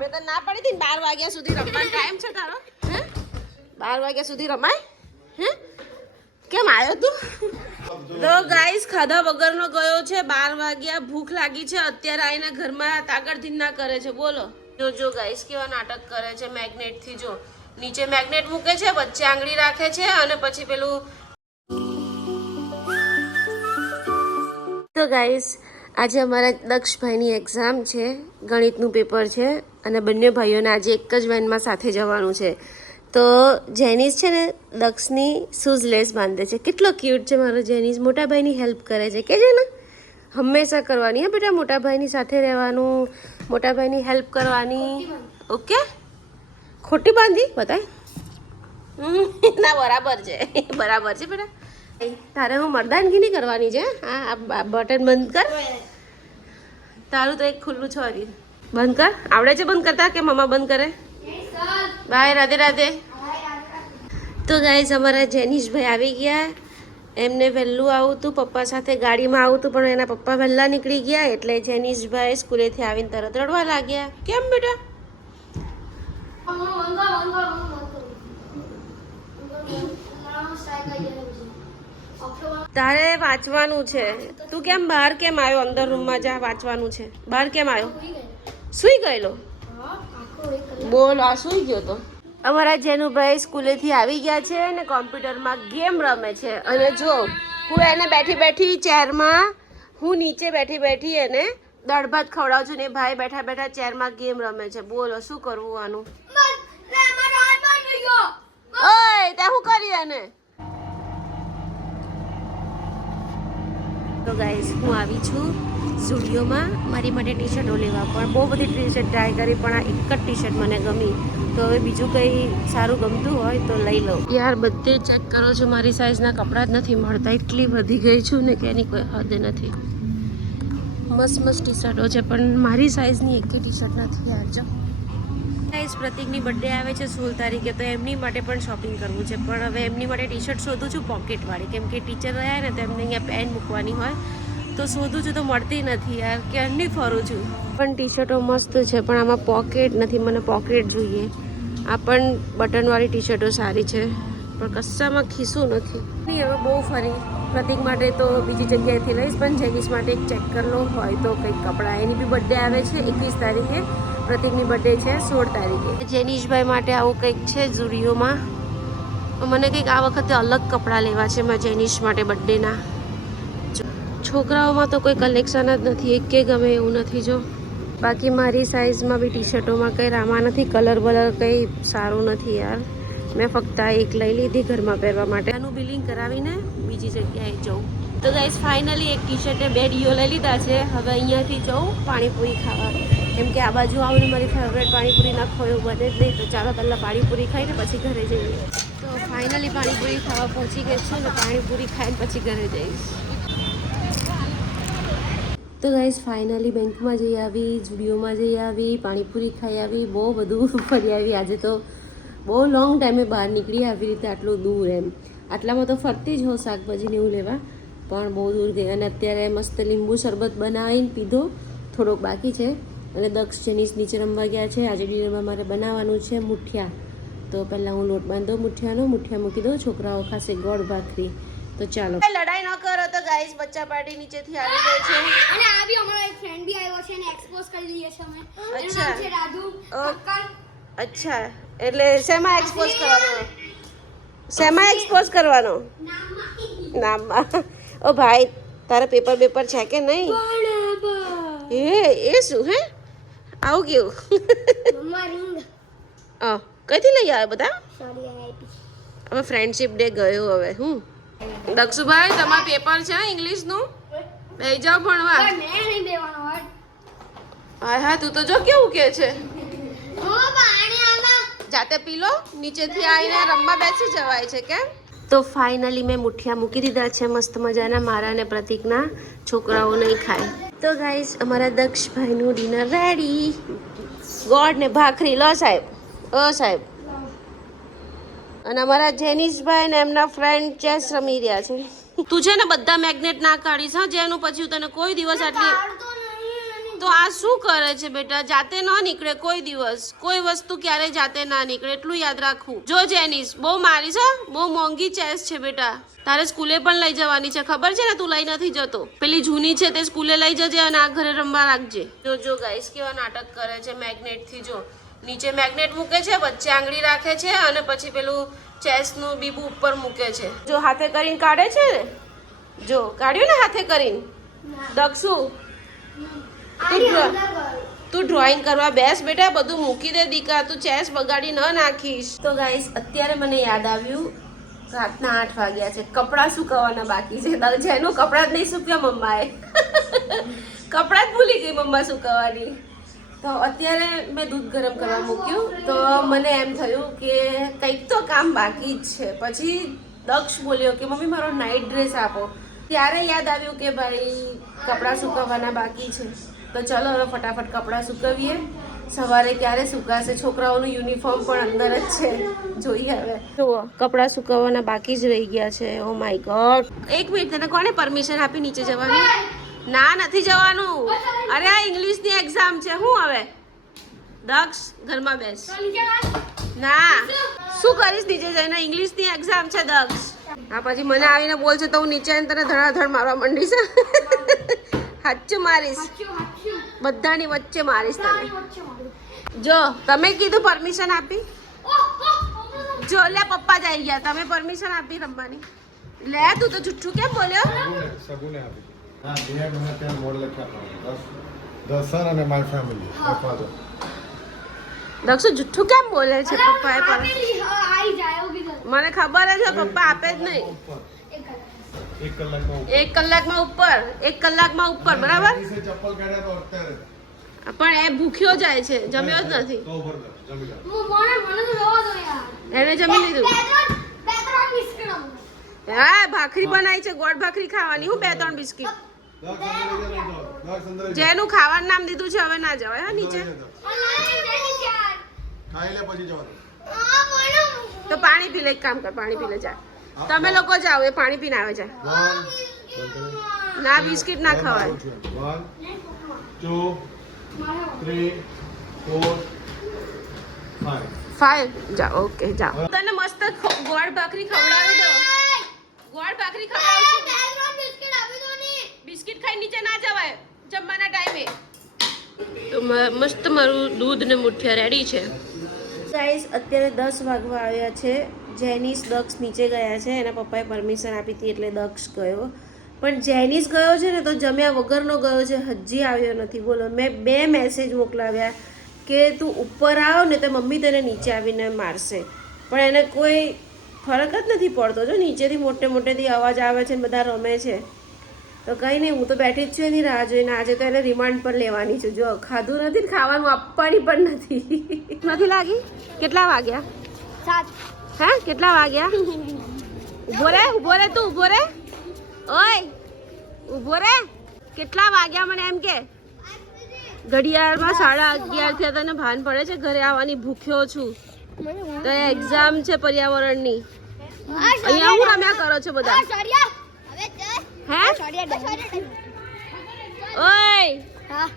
મેં તો ના પડી હતી બાર વાગ્યા સુધી રમવાનો ટાઈમ છે તારો? હે? બાર વાગ્યા સુધી રમાય? હે? કેમ આવ્યો તું? તો ગાઈસ ખાધા વગરનો ગયો છે બાર વાગ્યા ભૂખ લાગી છે અત્યારે આવીને ઘરમાં તાગડથી ના કરે છે. બોલો. જો જો ગાઈસ કેવા નાટક કરે છે મેગ્નેટથી જો. નીચે મેગ્નેટ મૂકે છે વચ્ચે આંગળી રાખે છે અને પછી પેલું તો ગાઈસ આજે અમારા દક્ષભાઈની એક્ઝામ છે, ગણિતનું પેપર છે અને બંને ભાઈઓને આજે એક જ વેનમાં સાથે જવાનું છે. તો જેનિસ છે ને, દક્ષની શૂઝ લેસ બાંધે છે. કેટલો ક્યુટ છે મારો જેનિસ. મોટા ભાઈની હેલ્પ કરે છે. કે છે ને? હંમેશા કરવાની. હે, બેટા મોટા ભાઈની સાથે રહેવાનું મોટા ભાઈની હેલ્પ કરવાની. ઓકે? ખોટી બાંધી, બતાય. ના, બરાબર છે. બરાબર છે, બેટા. તારે હું મરદાનગી નહીં કરવાની છે હા આ બટન બંધ કર તારું તો એક ખુલ્લું છો હરી બંધ કર આવડે છે બંધ કરતા કે મમ્મા બંધ કરે બાય રાધે રાધે તો ગાઈઝ અમારા જેનીશભાઈ આવી ગયા એમને વહેલું આવું હતું પપ્પા સાથે ગાડીમાં આવું હતું પણ એના પપ્પા વહેલા નીકળી ગયા એટલે જેનીશભાઈ સ્કૂલેથી આવીને તરત રડવા લાગ્યા કેમ બેટા તારે વાંચવાનું છે. તું કેમ બહાર કેમ આવ્યો? અંદર રૂમમાં જા વાંચવાનું છે. બહાર કેમ આવ્યો? સુઈ ગયેલો? બોલ આ સુઈ ગયો તો. અમારા જેનુભાઈ સ્કૂલેથી આવી ગયા છે અને કોમ્પ્યુટરમાં ગેમ રમે છે. અને જો હું એને બેઠી બેઠી ચેરમાં હું નીચે બેઠી બેઠી એને દાળ ભાત ખવડાવું છું ને ભાઈ બેઠા બેઠા ચેરમાં ગેમ રમે છે. બોલો શું કરવું આનું? ઓય ત્યાં શું કરી એને? તો ગાઈસ હું આવી છું સ્ટુડિયોમાં મારી માટે ટી શર્ટો લેવા. પણ બહુ બધી ટી શર્ટ ટ્રાય કરી, પણ આ એક જ ટી શર્ટ મને ગમી. તો હવે બીજું કંઈ સારું ગમતું હોય તો લઈ લઉં. યાર, બધે ચેક કરો છો, મારી સાઇઝના કપડાં જ નથી મળતા. એટલી વધી ગઈ છું ને કે એની કોઈ હદ નથી. મસ્ત મસ્ત ટી શર્ટો છે, પણ મારી સાઇઝની એક ટી શર્ટ નથી યાર, જો. ગાઈસ પ્રતિકની બર્થડે આવે છે સોળ તારીખે તો એમની માટે પણ શોપિંગ કરવું છે. પણ હવે એમની માટે ટી શર્ટ શોધું છું પોકેટવાળી કેમ કે ટીચર રહ્યા ને, તો એમને અહીંયા પેન મૂકવાની હોય. તો શોધું છું તો મળતી નથી યાર, ક્યારની ફરું છું? પણ ટી શર્ટો મસ્ત છે, પણ આમાં પોકેટ નથી, મને પોકેટ જોઈએ. આ પણ બટનવાળી ટી શર્ટો સારી છે. પણ કશામાં ખીસું નથી. હવે બહુ ફરી. પ્રતિક માટે તો બીજી જગ્યાએથી લઈશ, પણ જેગીસ માટે એક ચેક કરલો હોય તો કંઈક કપડાં. એની બી બર્થડે આવે છે, એકવીસ તારીખે. પ્રતિકની બર્થડે છે સોળ તારીખે. જેનીશભાઈ માટે આવું કંઈક છે ઝુડિયોમાં મને કંઈક આ વખતે અલગ કપડાં લેવા છે મારા જેનીશ માટે બર્થડેના છોકરાઓમાં તો કોઈ કલેક્શન જ નથી એક કે ગમે એવું નથી જો. બાકી મારી સાઇઝમાં બી ટી શર્ટોમાં કંઈ રામા નથી કલર બલર કંઈ સારું નથી યાર. મેં ફક્ત આ એક લઈ લીધી ઘરમાં પહેરવા માટે. આનું બિલિંગ કરાવીને બીજી જગ્યાએ જઉં. તો ગાઈઝ ફાઇનલી એક ટી શર્ટે બે ડીઓ લઈ લીધા છે. હવે અહીંયાથી જઉં પાણીપુરી ખાવા. કેમ કે આ બાજુ આવીને મારી ફેવરેટ પાણીપુરી ના ખોયું બને જ નહીં, તો ચાલો પહેલાં પાણીપુરી ખાઈને પછી ઘરે જઈએ. તો ફાઇનલી પાણીપુરી ખાવા પહોંચી ગઈ છું ને પાણીપુરી ખાઈને પછી ઘરે જઈશ. તો ગાઈસ ફાઇનલી બેંકમાં જઈ આવી જુડીઓમાં જઈ આવી, પાણીપુરી ખાઈ આવી, બહુ બધું ફરી આવી. આજે તો બહુ લોંગ ટાઈમે બહાર નીકળી આવી રીતે આટલું દૂર એમ. આટલામાં તો ફરતી જ હોઉં શાકભાજીને એવું લેવા, પણ બહુ દૂર ગઈ. અને અત્યારે મસ્ત લીંબુ શરબત બનાવીને પીધો, થોડોક બાકી છે. અને દક્ષ જેનીસ નીચે રમવા ગયા છે. આજે ડિનરમાં મારે બનાવવાનું છે મુઠિયા. તો પહેલાં હું લોટ બાંધો મુઠિયાનો. મુઠિયા મૂકી દઉં છોકરાઓ ખાસે ગોળ ભાખરી. તો ચાલો. લડાઈ ન કરો તો ગાઈસ બચ્ચા પાર્ટી નીચેથી આવી ગઈ છે. અને આ બી અમારો એક ફ્રેન્ડ બી આવ્યો છે અને એક્સપોઝ કરી લઈએ છે અમે. અચ્છા. નામ છે રાધુ અચ્છા. એટલે શેમાં એક્સપોઝ કરવાનો? શેમાં એક્સપોઝ કરવાનો? નામમાં. ઓ ભાઈ તારા પેપર પેપર છે કે નહીં? એ એ શું હે? આવું કેવું? મમ્મા રિંગ. અ કઈથી લઈ આવે બધા? હવે ફ્રેન્ડશિપ ડે ગયો હવે હું? દક્ષુભાઈ તમારું પેપર છે ઇંગ્લિશનું? લઈ જાઓ ભણવા. મેં નહીં બેવાનો હા હા તું તો જો કેવું કે છે. જાતે પી લો નીચેથી આવીને રમવા બેસી જવાય છે કેમ? તો ફાઇનલી મેં મુઠિયા મૂકી દીધા છે મસ્ત મજાના. મારા અને પ્રતિકના છોકરાઓ નહીં ખાય. તો ગાઈસ અમારા દક્ષભાઈનું ડિનર રેડી ગોડ ને ભાખરી. લો સાહેબ. ઓ સાહેબ. અને અમારા જેનિશભાઈ ને એમના ફ્રેન્ડ ચેસ રમી રહ્યા છે. તું છે ને બધા મેગ્નેટ ના કાઢીશ હા? જેનું પછી હું તને કોઈ દિવસ આટલી તો આ શું કરે છે બેટા? જાતે ન નીકળે કોઈ દિવસ. કોઈ વસ્તુ ક્યારે જાતે ના નીકળે. એટલું યાદ રાખવું. જો જેનિસ બહુ મારી છે બહુ મોંઘી ચેસ છે બેટા. તારે સ્કૂલે પણ લઈ જવાની છે. ખબર છે ને તું લઈ નથી જતો? પેલી જૂની છે તે સ્કૂલે લઈ જજે અને આ ઘરે રમવા રાખજે. જો જો ગાઈસ કેવા નાટક કરે છે મેગ્નેટથી જો. નીચે મેગ્નેટ મૂકે છે વચ્ચે આંગળી રાખે છે અને પછી પેલું ચેસનું બીબું ઉપર મૂકે છે. જો હાથે કરીને કાઢે છે ને? જો કાઢ્યું ને હાથે કરીને? દક્ષુ? તું ડ્રોઈંગ કરવા બેસ બેટા, બધું મૂકી દે દીકા, તું ચેસ બગાડી ન નાખીશ. તો ગાઈસ અત્યારે મને યાદ આવ્યું, રાતના આઠ વાગ્યા છે. કપડાં સુકવવાના બાકી છે. જેનું કપડાં જ નહીં સૂક્યા, મમ્માએ. કપડાં જ ભૂલી ગઈ મમ્મા સુકવવાની. તો અત્યારે મેં દૂધ ગરમ કરવા મૂક્યું. તો મને એમ થયું કે કંઈક તો કામ બાકી જ છે. પછી દક્ષ બોલ્યો કે, મમ્મી, મારો નાઇટ ડ્રેસ આપો. ત્યારે યાદ આવ્યું કે ભાઈ, કપડાં સુકવવાના બાકી છે. તો ચાલો હવે ફટાફટ કપડાં સુકવીએ. સવારે ક્યારે સુકાશે? છોકરાઓનું યુનિફોર્મ પણ અંદર જ છે. જોઈએ હવે. જુઓ, કપડાં સુકવવાના બાકી જ રહી ગયા છે. ઓ માય ગોડ એક મિનિટ, તને કોને પરમિશન આપી નીચે જવાની? ના, નથી જવાનું. અરે, આ ઇંગ્લિશની એક્ઝામ છે. હું હવે? દક્ષ, ઘરમાં બેસ. ના. શું કરીશ નીચે જઈને? ઇંગ્લિશની એક્ઝામ છે, દક્ષ. હા, પછી મને આવીને બોલશે તો હું નીચે તને ધડાધડ મારવા માંડીશ. હાચું મારીશ. બધાની વચ્ચે મારીશ તમે. તને જો તમે કીધું પરમિશન આપી. જો લે પપ્પા જ આવી ગયા. તમે પરમિશન આપી રમવાની. લે તું તો જુઠ્ઠું કેમ બોલ્યો? સગુને આપી. હા બે મને ત્યાં મોડ લખ્યા સન અને માય ફેમિલી પપ્પા તો દક્ષુ જુઠ્ઠું કેમ બોલે છે પપ્પાએ કીધું. મને ખબર જ છે પપ્પા આપે જ નહીં. એક કલાકમાં ઉપર. એક કલાકમાં ઉપર એક કલાકમાં ઉપર બરાબર? ચપ્પલ કાઢ્યા તો અત્યારે. પણ એ ભૂખ્યો જાય છે જમ્યો જ નથી. તો ઉપર જમી લે. હું મને મને તો જવા દો યાર. એને જમી લીધું. બે ત્રણ બિસ્કિટ હા ભાખરી બનાવી છે ગોળ ભાખરી ખાવાની. હું બે ત્રણ બિસ્કિટ. જેનું ખાવાનું નામ દીધું છે હવે ના જવાય હા નીચે. ખાઈ લે પછી જવાનું. તો પાણી પી લે એક કામ કર પાણી પી લે જા. તમે લોકો જાઓ, એ પાણી પીને આવે છે. ના, બિસ્કિટ ના ખવાય. વન ફાઈવ ફાઇવ જાઓ, ઓકે, જાઓ. તને મસ્ત ગોળ ભાખરી ખવડાવી દો. ગોળ ભાખરી ખવડાવી બિસ્કિટ ખાઈ નીચે ના જવાય, જમવાના ટાઈમે. તો મસ્ત મારું દૂધ ને મુઠિયા રેડી છે. ગાઈસ અત્યારે દસ વાગવા આવ્યા છે. જેનિસ દક્ષ નીચે ગયા છે એના પપ્પાએ પરમિશન આપી હતી એટલે દક્ષ ગયો. પણ જેનિસ ગયો છે ને તો જમ્યા વગરનો ગયો છે હજી આવ્યો નથી. બોલો મેં બે મેસેજ મોકલાવ્યા કે તું ઉપર આવ ને તો મમ્મી તને નીચે આવીને મારશે. પણ એને કોઈ ફરક જ નથી પડતો. જો નીચેથી મોટે મોટેથી અવાજ આવે છે ને બધા રમે છે. તો કંઈ નહીં હું તો બેઠી જ છું એની રાહ જોઈને. આજે તો એને રિમાન્ડ પર લેવાની છું. જો ખાધું નથી ને ખાવાનું આપવાની પણ નથી. નથી લાગી? કેટલા વાગ્યા? સાત. હે કેટલા વાગ્યા? ઊભો રે ઊભો રે તું ઊભો રે. ઓય ઊભો રે. કેટલા વાગ્યા મને એમ કે? ઘડિયાળમાં સાડા અગિયાર થયા તને ભાન પડે છે ઘરે આવવાની ભૂખ્યો છું. તો એક્ઝામ છે પર્યાવરણની. અહીંયા હું રમ્યા કરો છો બધા? હે? ઓય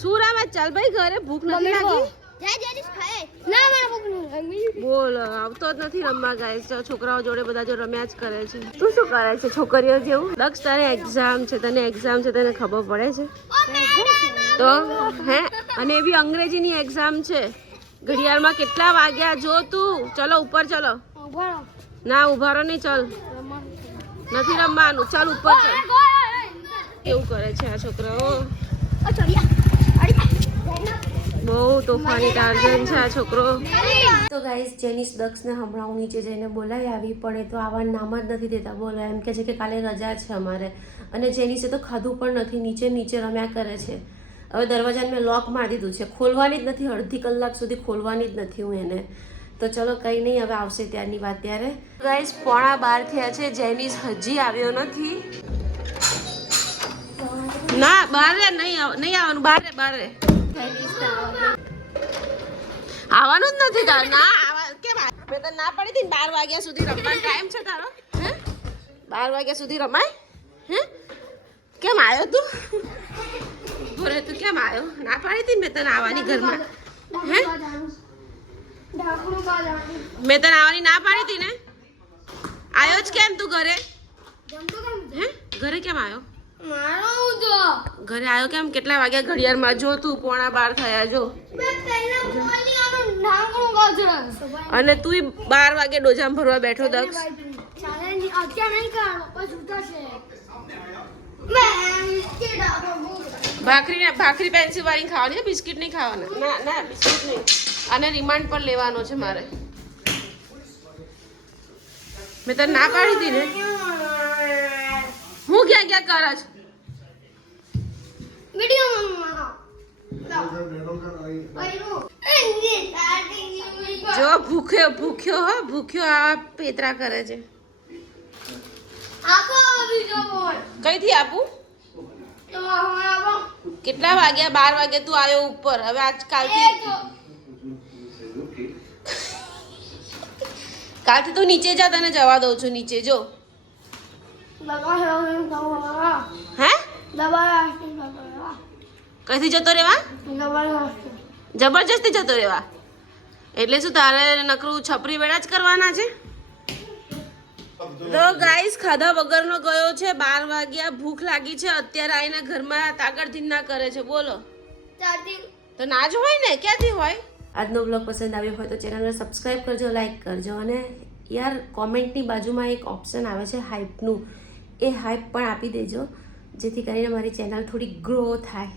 શું રમે? ચાલ ભાઈ ઘરે ભૂખ નથી લાગી? ના મને ભૂખ આવતો જ નથી રમવા ગાય છોકરાઓ જોડે બધા જો રમ્યા જ કરે છે. તું શું કરે છે? છોકરીઓ જેવું? દક્ષ તારે એક્ઝામ છે. તને એક્ઝામ છે, તને ખબર પડે છે? તો, હે? અને એવી અંગ્રેજીની એક્ઝામ છે. ઘડિયાળમાં કેટલા વાગ્યા? જો તું. ચલો, ઉપર ચલો. ના ઉભારો નહીં, ચલ. નથી રમવાનું. ચાલ, ઉપર ચાલ. એવું કરે છે આ છોકરાઓ? બહુ તોફાની છે આ છોકરો. તો જેનિસ દક્ષને હમણાં હું નીચે જઈને બોલાવી આવી, પણ એ તો આવા નામ જ નથી દેતા. બોલો, એમ કે છે કે કાલે રજા છે અમારે. અને જેનિસે તો ખાધું પણ નથી, નીચે નીચે રમ્યા કરે છે. હવે દરવાજાને મેં લોક દીધું છે. ખોલવાની જ નથી, અડધી કલાક સુધી ખોલવાની જ નથી હું એને. તો ચલો, કંઈ નહીં, હવે આવશે ત્યારની વાત ત્યારે. ગાઈઝ પોણા બાર થયા છે. જેનિસ હજી આવ્યો નથી. ના, બારે નહીં નહીં આવવાનું. બારે, બાર. આવવાનું જ નથી તાર. ના કેમ મેં તો ના પડી હતી બાર વાગ્યા સુધી રમવાનો ટાઈમ છે તારો. હે? બાર વાગ્યા સુધી રમાય? હે? કેમ આવ્યો તું? ઊભો તું. કેમ આવ્યો? ના પાડી હતી મેં તને આવવાની ઘરમાં? હે? મેં તને આવવાની ના પાડી હતી ને? આવ્યો જ કેમ તું ઘરે? હે? ઘરે કેમ આવ્યો. ઘરે આવ્યો કેમ? કેટલા વાગ્યા ઘડિયાળમાં જો તું? પોણા બાર થયા જો. અને તું બાર વાગે ડોજામ ભરવા બેઠો દક્ષ. ભાખરી ને ભાખરી પેન્સિલ વાળી ખાવાની બિસ્કિટ નહીં ખાવાના? ના ના બિસ્કિટ નહીં. અને રિમાન્ડ પણ લેવાનો છે મારે. મેં તને ના પાડી હતી ને? હું ક્યાં ક્યાં કરા છે? જે ભૂખ્યો ભૂખ્યો હો ભૂખ્યો આ પેતરા કરે છે. આપો બીજો બોલ. કઈથી આપું. કેટલા વાગ્યા? બાર વાગે તું આવ્યો ઉપર. હવે આજ કાલથી કાલથી તું નીચે જા તને જવા દઉં છું નીચે. જો. હે. કઈથી જતો રહેવા? જબરજસ્તી જતો રહેવા? એટલે શું તારે નકરું છપરી વેળા જ કરવાના છે? તો ગાઈસ ખાધા વગરનો ગયો છે બાર વાગ્યા ભૂખ લાગી છે અત્યારે આવીને ઘરમાં તાગડથી ના કરે છે બોલો. તો ના જ હોય ને? ક્યાંથી હોય? આજનો બ્લોગ પસંદ આવ્યો હોય તો ચેનલને સબસ્ક્રાઈબ કરજો લાઈક કરજો અને યાર કોમેન્ટની બાજુમાં એક ઓપ્શન આવે છે હાઇપનું એ હાઇપ પણ આપી દેજો જેથી કરીને મારી ચેનલ થોડી ગ્રો થાય.